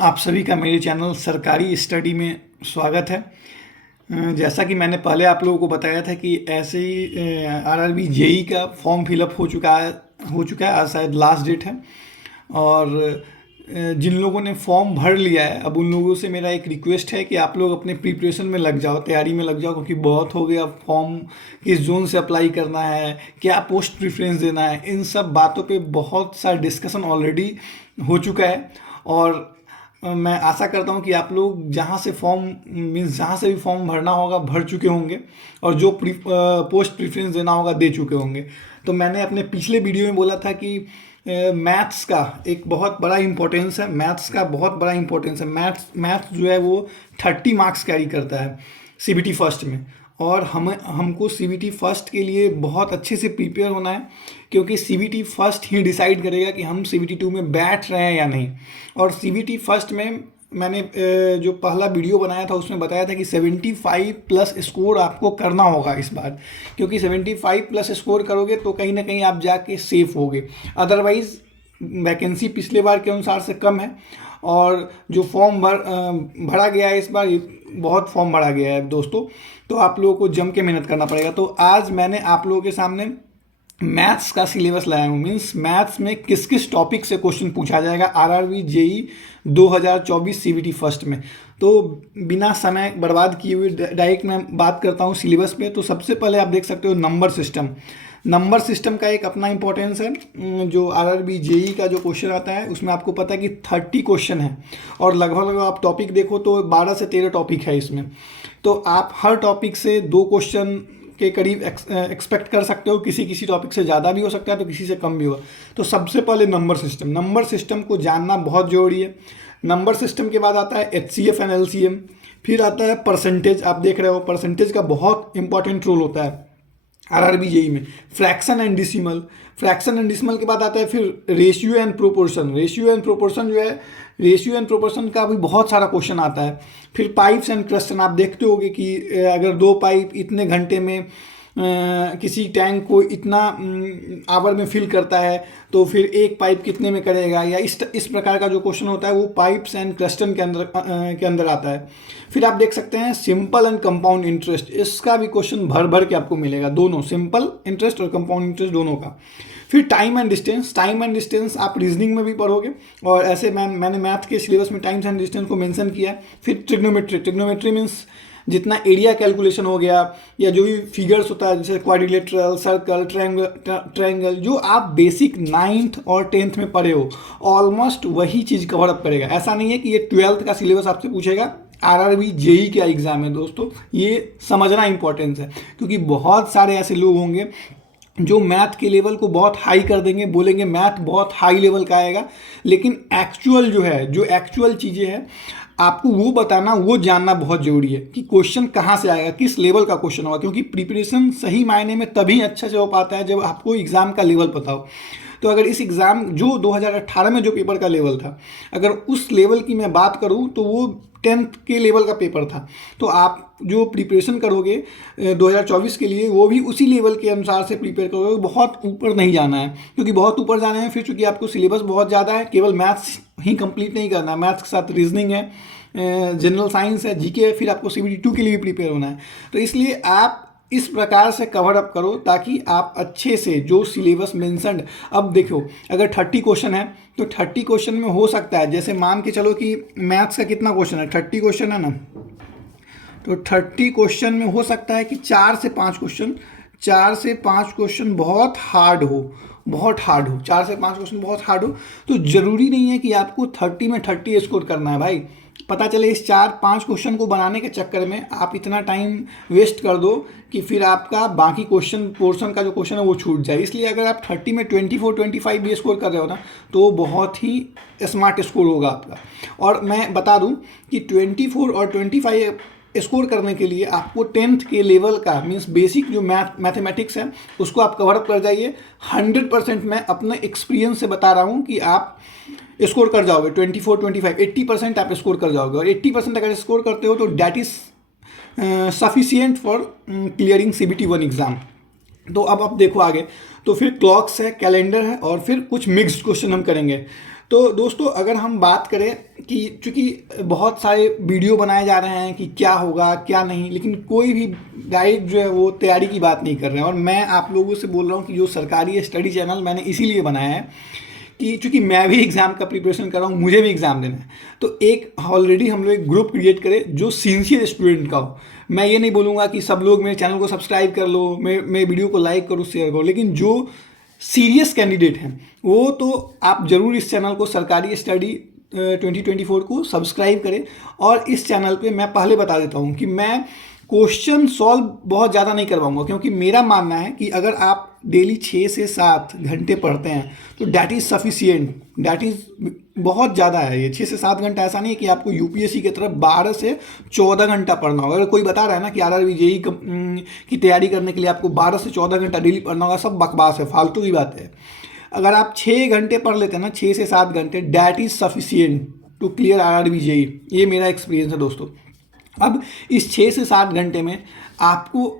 आप सभी का मेरे चैनल सरकारी स्टडी में स्वागत है। जैसा कि मैंने पहले आप लोगों को बताया था कि ऐसे ही आरआरबी जेई का फॉर्म फिलअप हो चुका है। आज शायद लास्ट डेट है। और जिन लोगों ने फॉर्म भर लिया है, अब उन लोगों से मेरा एक रिक्वेस्ट है कि आप लोग अपने प्रिपरेशन में लग जाओ, तैयारी में लग जाओ, क्योंकि बहुत हो गया। फॉर्म किस जोन से अप्लाई करना है, क्या पोस्ट प्रेफरेंस देना है, इन सब बातों पे बहुत सा डिस्कशन ऑलरेडी हो चुका है। और मैं आशा करता हूँ कि आप लोग जहाँ से भी फॉर्म भरना होगा भर चुके होंगे, और जो पोस्ट प्रेफरेंस देना होगा दे चुके होंगे। तो मैंने अपने पिछले वीडियो में बोला था कि मैथ्स का एक बहुत बड़ा इम्पोर्टेंस है। मैथ्स जो है वो 30 मार्क्स कैरी करता है सीबीटी फर्स्ट में। और हमको सीबीटी फर्स्ट के लिए बहुत अच्छे से प्रिपेयर होना है, क्योंकि सीबीटी फर्स्ट ही डिसाइड करेगा कि हम सीबीटी 2 में बैठ रहे हैं या नहीं। और सीबीटी फर्स्ट में मैंने जो पहला वीडियो बनाया था उसमें बताया था कि 75 प्लस स्कोर आपको करना होगा इस बार, क्योंकि 75 प्लस स्कोर करोगे तो कहीं ना कहीं आप जाके सेफ होगे। अदरवाइज़ वैकेंसी पिछले बार के अनुसार से कम है, और जो फॉर्म भरा गया है इस बार, बहुत फॉर्म भरा गया है दोस्तों। तो आप लोगों को जम के मेहनत करना पड़ेगा। तो आज मैंने आप लोगों के सामने मैथ्स का सिलेबस लाया हूँ। मीन्स मैथ्स में किस किस टॉपिक से क्वेश्चन पूछा जाएगा आरआरबी जेई 2024 सीबीटी फर्स्ट में। तो बिना समय बर्बाद किए हुए डायरेक्ट मैं बात करता हूँ सिलेबस पे। तो सबसे पहले आप देख सकते हो नंबर सिस्टम का एक अपना इंपॉर्टेंस है। जो आरआरबी जेई का जो क्वेश्चन आता है उसमें आपको पता है कि 30 क्वेश्चन है, और लगभग आप टॉपिक देखो तो 12 से 13 टॉपिक है इसमें। तो आप हर टॉपिक से 2 क्वेश्चन के करीब एक्सपेक्ट कर सकते हो। किसी टॉपिक से ज़्यादा भी हो सकता है तो किसी से कम भी होगा। तो सबसे पहले नंबर सिस्टम को जानना बहुत ज़रूरी है। नंबर सिस्टम के बाद आता है एचसीएफ एंड एलसीएम, फिर आता है परसेंटेज। आप देख रहे हो परसेंटेज का बहुत इंपॉर्टेंट रोल होता है आरआरबी जेई में। फ्रैक्शन एंड डिसिमल के बाद आता है फिर रेशियो एंड प्रोपोर्शन जो है, रेशियो एंड प्रोपोर्शन का भी बहुत सारा क्वेश्चन आता है। फिर पाइप्स एंड क्वेश्चन आप देखते होगे कि अगर 2 पाइप इतने घंटे में किसी टैंक को इतना आवर में फिल करता है तो फिर एक पाइप कितने में करेगा, या इस प्रकार का जो क्वेश्चन होता है वो पाइप्स एंड क्वेश्चन के अंदर आता है। फिर आप देख सकते हैं सिंपल एंड कंपाउंड इंटरेस्ट, इसका भी क्वेश्चन भर के आपको मिलेगा, दोनों सिंपल इंटरेस्ट और कंपाउंड इंटरेस्ट दोनों का। फिर टाइम एंड डिस्टेंस आप रीजनिंग में भी पढ़ोगे, और ऐसे मैंने मैथ के सिलेबस में टाइम्स एंड डिस्टेंस को मेंशन किया है। फिर ट्रिग्नोमेट्री मीन्स जितना एरिया कैलकुलेशन हो गया, या जो भी फिगर्स होता है जैसे क्वाड्रिलेटरल, सर्कल, ट्रायंगल, जो आप बेसिक 9th और 10th में पढ़े हो ऑलमोस्ट वही चीज़ कवर अप करेगा। ऐसा नहीं है कि ये 12th का सिलेबस आपसे पूछेगा। आरआरबी जेई का एग्जाम है दोस्तों, ये समझना इंपॉर्टेंस है, क्योंकि बहुत सारे ऐसे लोग होंगे जो मैथ के लेवल को बहुत हाई कर देंगे, बोलेंगे मैथ बहुत हाई लेवल का आएगा, लेकिन एक्चुअल जो एक्चुअल चीज़ें हैं आपको वो बताना, वो जानना बहुत ज़रूरी है कि क्वेश्चन कहाँ से आएगा, किस लेवल का क्वेश्चन होगा। क्योंकि प्रिपरेशन सही मायने में तभी अच्छे से हो पाता है जब आपको एग्ज़ाम का लेवल पता हो। तो अगर इस एग्ज़ाम जो 2018 में जो पेपर का लेवल था, अगर उस लेवल की मैं बात करूँ तो वो 10th के लेवल का पेपर था। तो आप जो प्रिपरेशन करोगे 2024 के लिए, वो भी उसी लेवल के अनुसार से प्रिपेयर करोगे। बहुत ऊपर नहीं जाना है, क्योंकि बहुत ऊपर जाना है फिर चूँकि आपको सिलेबस बहुत ज़्यादा है, केवल मैथ्स ही कंप्लीट नहीं करना है, मैथ्स के साथ रीजनिंग है, जनरल साइंस है, जीके है, फिर आपको सीबीटी 2 के लिए भी प्रिपेयर होना है। तो इसलिए आप इस प्रकार से कवर अप करो ताकि आप अच्छे से जो सिलेबस मेंशन्ड, अब देखो अगर 30 क्वेश्चन है तो 30 क्वेश्चन में हो सकता है, जैसे मान के चलो कि मैथ्स का कितना क्वेश्चन है, 30 क्वेश्चन है ना, तो 30 क्वेश्चन में हो सकता है कि 4 से 5 क्वेश्चन बहुत हार्ड हो। 4 से 5 क्वेश्चन बहुत हार्ड हो। तो ज़रूरी नहीं है कि आपको 30 में 30 स्कोर करना है भाई। पता चले इस 4-5 क्वेश्चन को बनाने के चक्कर में आप इतना टाइम वेस्ट कर दो कि फिर आपका बाकी पोर्शन का जो क्वेश्चन है वो छूट जाए। इसलिए अगर आप 30 में 24-25 भी स्कोर कर रहे हो ना, तो बहुत ही स्मार्ट स्कोर होगा आपका। और मैं बता दूं कि 24 और 25 स्कोर करने के लिए आपको 10th के लेवल का मीन्स बेसिक जो मैथमेटिक्स है उसको आप कवर अप कर जाइए। 100% मैं अपने एक्सपीरियंस से बता रहा हूँ कि आप स्कोर कर जाओगे 24-25, 80% आप स्कोर कर जाओगे। और 80% अगर स्कोर करते हो तो that is sufficient for clearing CBT 1 exam. तो अब देखो आगे, तो फिर क्लॉक्स है, कैलेंडर है, और फिर कुछ मिक्स्ड क्वेश्चन हम करेंगे। तो दोस्तों अगर हम बात करें कि चूंकि बहुत सारे वीडियो बनाए जा रहे हैं कि क्या होगा क्या नहीं, लेकिन कोई भी गाइड जो है वो तैयारी की बात नहीं कर रहे हैं। और मैं आप लोगों से बोल रहा हूँ कि जो सरकारी स्टडी चैनल मैंने इसीलिए बनाया है कि चूंकि मैं भी एग्ज़ाम का प्रिपरेशन कर रहा हूँ, मुझे भी एग्ज़ाम देना है, तो एक ऑलरेडी हम लोग एक ग्रुप क्रिएट करें जो सिंसियर स्टूडेंट का हो। मैं ये नहीं बोलूँगा कि सब लोग मेरे चैनल को सब्सक्राइब कर लो, मेरे वीडियो को लाइक करो, शेयर करो, लेकिन जो सीरियस कैंडिडेट हैं वो तो आप ज़रूर इस चैनल को सरकारी स्टडी 2024 को सब्सक्राइब करें। और इस चैनल पे मैं पहले बता देता हूँ कि मैं क्वेश्चन सॉल्व बहुत ज़्यादा नहीं करवाऊंगा, क्योंकि मेरा मानना है कि अगर आप डेली 6 से 7 घंटे पढ़ते हैं तो that is sufficient, that is बहुत ज़्यादा है। ये 6 से 7 घंटा ऐसा नहीं है कि आपको यूपीएससी की तरफ 12 से 14 घंटा पढ़ना होगा। अगर कोई बता रहा है ना कि आरआरबी जेई की तैयारी करने के लिए आपको 12 से 14 घंटा डेली पढ़ना होगा, सब बकवास है, फालतू की बात है। अगर आप 6 घंटे पढ़ लेते हैं ना, 6 से 7 घंटे, that is sufficient to clear RRB JE. ये मेरा एक्सपीरियंस है दोस्तों। अब इस 6 से 7 घंटे में आपको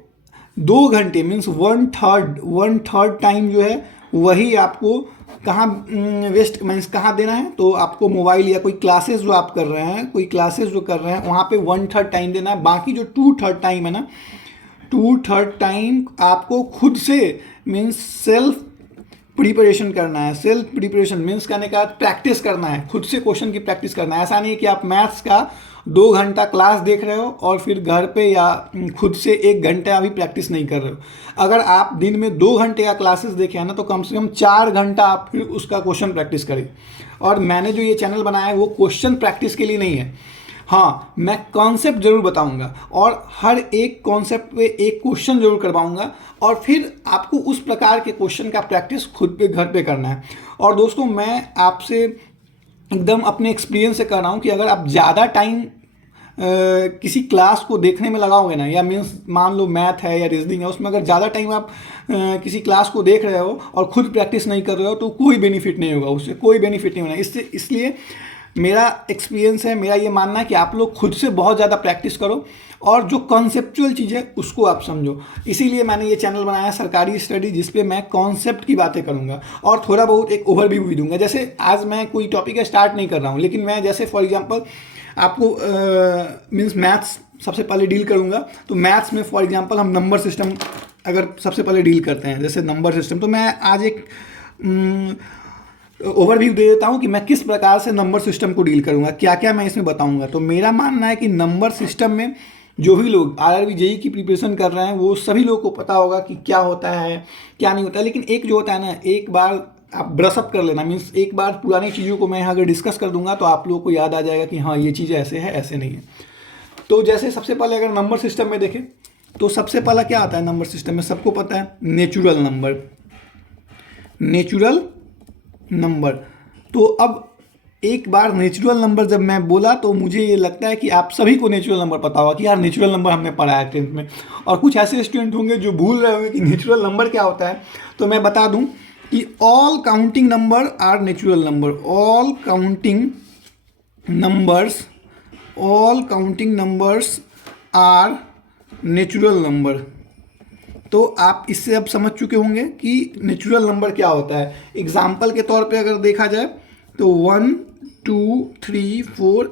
2 घंटे मीन्स वन थर्ड टाइम जो है वही आपको कहाँ वेस्ट मीन्स कहाँ देना है, तो आपको मोबाइल या कोई क्लासेस जो आप कर रहे हैं, कोई क्लासेस जो कर रहे हैं वहाँ पे 1/3 टाइम देना है। बाकी जो 2/3 टाइम है ना, 2/3 टाइम आपको खुद से मीन्स सेल्फ प्रिपरेशन करना है। सेल्फ प्रिपरेशन मीन्स कहने का प्रैक्टिस करना है, खुद से क्वेश्चन की प्रैक्टिस करना है। ऐसा नहीं है कि आप मैथ्स का 2 घंटा क्लास देख रहे हो और फिर घर पे या खुद से 1 घंटा अभी प्रैक्टिस नहीं कर रहे हो। अगर आप दिन में 2 घंटे का क्लासेस देखे हैं ना, तो कम से कम 4 घंटा आप फिर उसका क्वेश्चन प्रैक्टिस करें। और मैंने जो ये चैनल बनाया है वो क्वेश्चन प्रैक्टिस के लिए नहीं है। हाँ, मैं कॉन्सेप्ट जरूर बताऊंगा और हर एक कॉन्सेप्ट पे एक क्वेश्चन जरूर करवाऊंगा, और फिर आपको उस प्रकार के क्वेश्चन का प्रैक्टिस खुद पे घर पे करना है। और दोस्तों मैं आपसे एकदम अपने एक्सपीरियंस से कर रहा हूँ कि अगर आप ज़्यादा टाइम किसी क्लास को देखने में लगाओगे ना, या मीन्स मान लो मैथ है या रीजनिंग है, उसमें अगर ज़्यादा टाइम आप किसी क्लास को देख रहे हो और खुद प्रैक्टिस नहीं कर रहे हो, तो कोई बेनिफिट नहीं होगा, उससे कोई बेनिफिट नहीं होना। इसलिए मेरा एक्सपीरियंस है, मेरा ये मानना है कि आप लोग खुद से बहुत ज़्यादा प्रैक्टिस करो और जो कॉन्सेप्चुअल चीज़ है उसको आप समझो। इसीलिए मैंने ये चैनल बनाया सरकारी स्टडी, जिस पे मैं कॉन्सेप्ट की बातें करूँगा और थोड़ा बहुत एक ओवरव्यू भी दूंगा। जैसे आज मैं कोई टॉपिक स्टार्ट नहीं कर रहा हूँ, लेकिन मैं जैसे फॉर एग्जांपल आपको मीन्स मैथ्स सबसे पहले डील करूँगा, तो मैथ्स में फॉर एग्जांपल हम नंबर सिस्टम अगर सबसे पहले डील करते हैं, जैसे नंबर सिस्टम, तो मैं आज एक ओवरव्यू दे देता हूँ कि मैं किस प्रकार से नंबर सिस्टम को डील करूँगा, क्या क्या मैं इसमें बताऊँगा। तो मेरा मानना है कि नंबर सिस्टम में जो भी लोग आरआरबी जेई की प्रिपरेशन कर रहे हैं वो सभी लोगों को पता होगा कि क्या होता है क्या नहीं होता है। लेकिन एक जो होता है ना, एक बार आप ब्रशअप कर लेना, मीन्स एक बार पुरानी चीज़ों को मैं अगर डिस्कस कर दूंगा तो आप लोगों को याद आ जाएगा कि हाँ ये चीज़ ऐसे है ऐसे नहीं है। तो जैसे सबसे पहले अगर नंबर सिस्टम में देखें तो सबसे पहला क्या आता है नंबर सिस्टम में, सबको पता है, नेचुरल नंबर। नेचुरल नंबर, तो अब एक बार नेचुरल नंबर जब मैं बोला तो मुझे ये लगता है कि आप सभी को नेचुरल नंबर पता होगा कि यार नेचुरल नंबर हमने पढ़ा है 10th में। और कुछ ऐसे स्टूडेंट होंगे जो भूल रहे होंगे कि नेचुरल नंबर क्या होता है। तो मैं बता दूं कि all counting number are natural number. All counting numbers are natural number. तो आप इससे अब समझ चुके होंगे कि नेचुरल नंबर क्या होता है। एग्जाम्पल के तौर पे अगर देखा जाए तो 1 2 3 4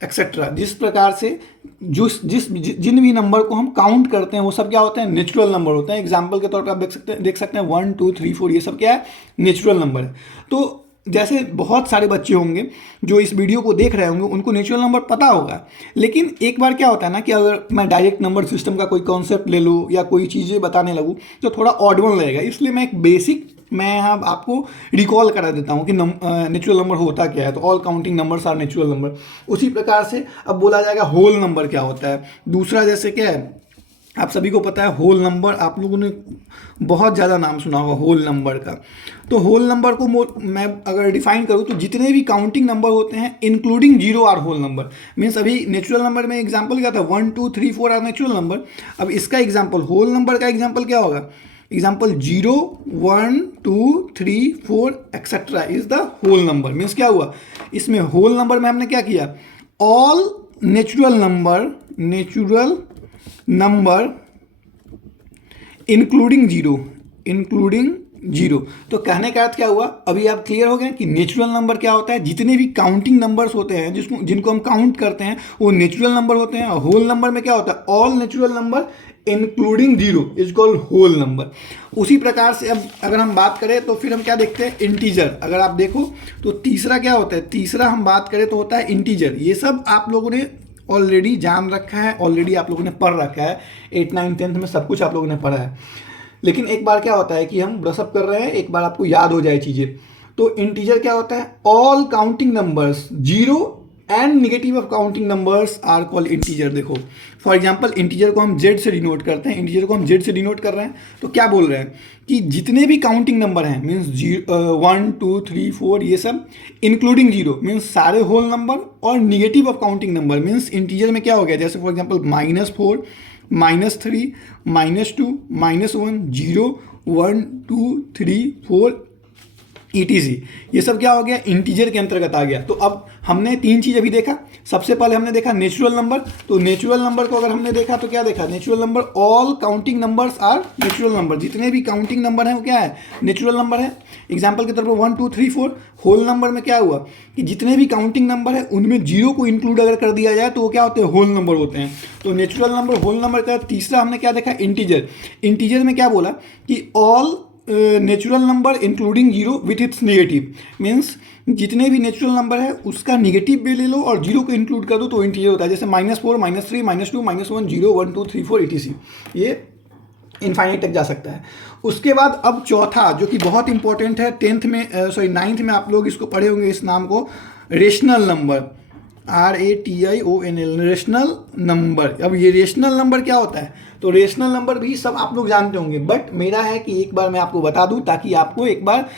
एक्सेट्रा, जिस प्रकार से जिन भी नंबर को हम काउंट करते हैं वो सब क्या होते हैं, नेचुरल नंबर होते हैं। एग्जाम्पल के तौर पे आप देख सकते हैं 1 2 3 4 ये सब क्या है, नेचुरल नंबर है। तो जैसे बहुत सारे बच्चे होंगे जो इस वीडियो को देख रहे होंगे, उनको नेचुरल नंबर पता होगा, लेकिन एक बार क्या होता है ना कि अगर मैं डायरेक्ट नंबर सिस्टम का कोई कॉन्सेप्ट ले लूँ या कोई चीज़ें बताने लगूँ तो थोड़ा ऑड वन लगेगा। इसलिए मैं एक बेसिक यहाँ आपको रिकॉल करा देता हूँ कि नेचुरल नंबर होता क्या है। तो all counting numbers are natural number. उसी प्रकार से अब बोला जाएगा होल नंबर क्या होता है। दूसरा जैसे क्या है, आप सभी को पता है होल नंबर, आप लोगों ने बहुत ज़्यादा नाम सुना होगा होल नंबर का। तो होल नंबर को मैं अगर डिफाइन करूँ तो जितने भी काउंटिंग नंबर होते हैं including zero are whole number. Means अभी नेचुरल नंबर में एग्जांपल क्या था, 1 2 3 4 आर नेचुरल नंबर। अब इसका एग्जांपल होल नंबर का एग्जांपल क्या होगा, example 0 1 2 3 4 etcetera is the whole number. Means क्या हुआ, इसमें होल नंबर में हमने क्या किया, all natural number including zero. तो कहने का अर्थ क्या हुआ, अभी आप क्लियर हो गए कि नेचुरल नंबर क्या होता है। जितने भी काउंटिंग नंबर्स होते हैं जिनको हम काउंट करते हैं वो नेचुरल नंबर होते हैं। और होल नंबर में क्या होता है, all natural number including zero is called whole number. उसी प्रकार से अब अगर हम बात करें तो फिर हम क्या देखते हैं, इंटीजर। अगर आप देखो तो तीसरा क्या होता है, तीसरा हम बात करें तो होता है इंटीजर। ये सब आप लोगों ने ऑलरेडी जान रखा है, ऑलरेडी आप लोगों ने पढ़ रखा है, 8, 9, 10 में सब कुछ आप लोगों ने पढ़ा है। लेकिन एक बार क्या होता है कि हम ब्रशअप कर रहे हैं, एक बार आपको याद हो जाए चीज़ें। तो इंटीजर क्या होता है, all counting numbers zero and negative of counting numbers are called integer. देखो फॉर एग्जांपल इंटीजर को हम जेड से डिनोट करते हैं, इंटीजर को हम जेड से डिनोट कर रहे हैं। तो क्या बोल रहे हैं कि जितने भी काउंटिंग नंबर हैं मीन्स 1, 2, 3, 4 ये सब इंक्लूडिंग जीरो मीन्स सारे होल नंबर, और negative of counting number means integer में क्या हो गया, जैसे फॉर एग्जांपल -4, -3, -2, -1, 0, 1, 2, 3, 4 ETC। ये सब क्या हो गया, इंटीजर के अंतर्गत आ गया। तो अब हमने तीन चीज़ अभी देखा। सबसे पहले हमने देखा नेचुरल नंबर। तो नेचुरल नंबर को अगर हमने देखा तो क्या देखा, natural number all counting numbers are natural number. जितने भी काउंटिंग नंबर हैं वो क्या है, नेचुरल नंबर है। एग्जाम्पल के तौर पर 1, 2, 3, 4। होल नंबर में क्या हुआ कि जितने भी काउंटिंग नंबर है उनमें जीरो को इंक्लूड अगर कर दिया जाए तो वो क्या होते हैं, होल नंबर होते हैं। तो नेचुरल नंबर, होल नंबर का। तीसरा हमने क्या देखा, इंटीजर। इंटीजर में क्या बोला कि all natural number including zero with its negative means जितने भी नेचुरल नंबर है उसका निगेटिव भी ले लो और जीरो को इंक्लूड कर दो तो इंटीजर होता है। जैसे -4, -3, -2, -1, 0, 1, 2, 3, 4 ETC। ये इनफाइनाइट तक जा सकता है। उसके बाद अब चौथा जो कि बहुत इंपॉर्टेंट है, 9th में आप लोग इसको पढ़े होंगे, इस नाम को rational number, RATIONL, rational number. अब ये रेशनल नंबर क्या होता है, तो रेशनल नंबर भी सब आप लोग जानते होंगे, बट मेरा है कि एक बार मैं आपको बता दूं ताकि आपको एक बार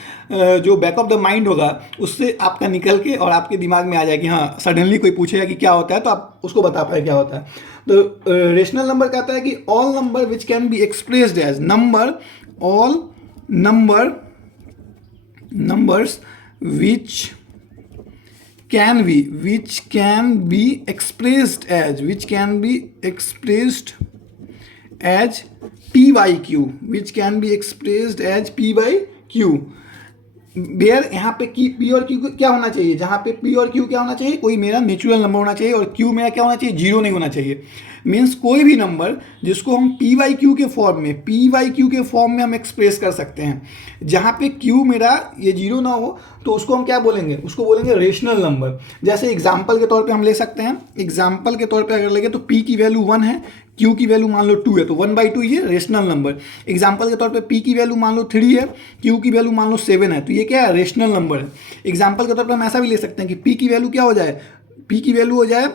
जो बैक ऑफ द माइंड होगा उससे आपका निकल के और आपके दिमाग में आ जाए कि हाँ सडनली कोई पूछेगा कि क्या होता है तो आप उसको बता पाए क्या होता है। तो रेशनल नंबर कहता है कि all number which can be expressed as number, all numbers which can be expressed as p by q, which can be expressed as p by q। बेयर यहाँ पे पी और क्यू क्या होना चाहिए, जहाँ पे पी और क्यू क्या होना चाहिए, कोई मेरा नेचुरल नंबर होना चाहिए और क्यू मेरा क्या होना चाहिए, जीरो नहीं होना चाहिए। मीन्स कोई भी नंबर जिसको हम पी वाई क्यू के फॉर्म में हम एक्सप्रेस कर सकते हैं, जहाँ पे क्यू मेरा ये जीरो ना हो तो उसको हम क्या बोलेंगे, उसको बोलेंगे रेशनल नंबर। जैसे एग्जाम्पल के तौर पे हम ले सकते हैं, एग्जाम्पल के तौर पे अगर लगे तो पी की वैल्यू 1 है, क्यू की वैल्यू मान लो 2 है, तो 1/2 ये रेशनल नंबर। एग्जाम्पल के तौर पे पी की वैल्यू मान लो 3 है, क्यू की वैल्यू मान लो 7 है, तो ये क्या है, रेशनल नंबर है। एग्जाम्पल के तौर पे हम ऐसा भी ले सकते हैं कि पी की वैल्यू क्या हो जाए, पी की वैल्यू हो जाए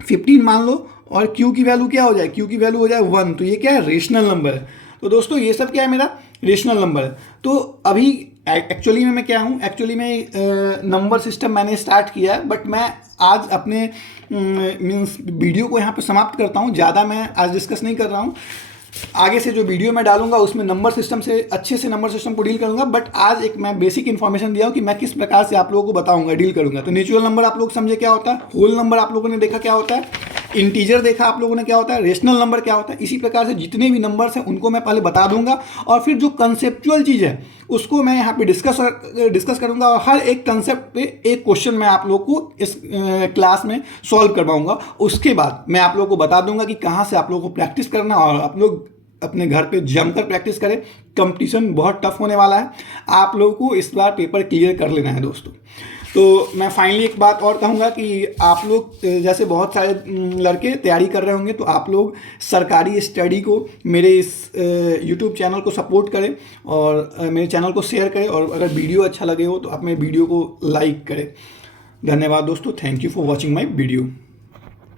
15 मान लो, और क्यू की वैल्यू क्या हो जाए, क्यू की वैल्यू हो जाए 1, तो ये क्या है, रेशनल नंबर है। तो दोस्तों ये सब क्या है, मेरा रेशनल नंबर है। तो अभी एक्चुअली में मैं क्या हूँ, एक्चुअली में नंबर सिस्टम मैंने स्टार्ट किया है, बट मैं आज अपने मीन्स वीडियो को यहाँ पे समाप्त करता हूँ। ज़्यादा मैं आज डिस्कस नहीं कर रहा हूँ। आगे से जो वीडियो मैं डालूंगा उसमें नंबर सिस्टम से अच्छे से नंबर सिस्टम को डील करूंगा, बट आज एक मैं बेसिक इन्फॉर्मेशन दिया हूँ कि मैं किस प्रकार से आप लोगों को बताऊंगा, डील करूंगा। तो नेचुरल नंबर आप लोग समझे क्या होता है, होल नंबर आप लोगों ने देखा क्या होता है, इंटीजर देखा आप लोगों ने क्या होता है, रेशनल नंबर क्या होता है। इसी प्रकार से जितने भी नंबर्स हैं उनको मैं पहले बता दूंगा, और फिर जो कंसेप्चुअल चीज़ है उसको मैं यहाँ पे डिस्कस करूंगा, और हर एक कंसेप्ट पे एक क्वेश्चन मैं आप लोग को इस क्लास में सॉल्व करवाऊंगा। उसके बाद मैं आप लोग को बता दूंगा कि कहाँ से आप लोग को प्रैक्टिस करना, और आप लोग अपने घर पे जमकर प्रैक्टिस करें। कंपटीशन बहुत टफ होने वाला है, आप लोगों को इस बार पेपर क्लियर कर लेना है दोस्तों। तो मैं फाइनली एक बात और कहूँगा कि आप लोग जैसे बहुत सारे लड़के तैयारी कर रहे होंगे, तो आप लोग सरकारी स्टडी को मेरे इस यूट्यूब चैनल को सपोर्ट करें, और मेरे चैनल को शेयर करें, और अगर वीडियो अच्छा लगे हो तो आप मेरे वीडियो को लाइक करें। धन्यवाद दोस्तों, thank you for watching my video.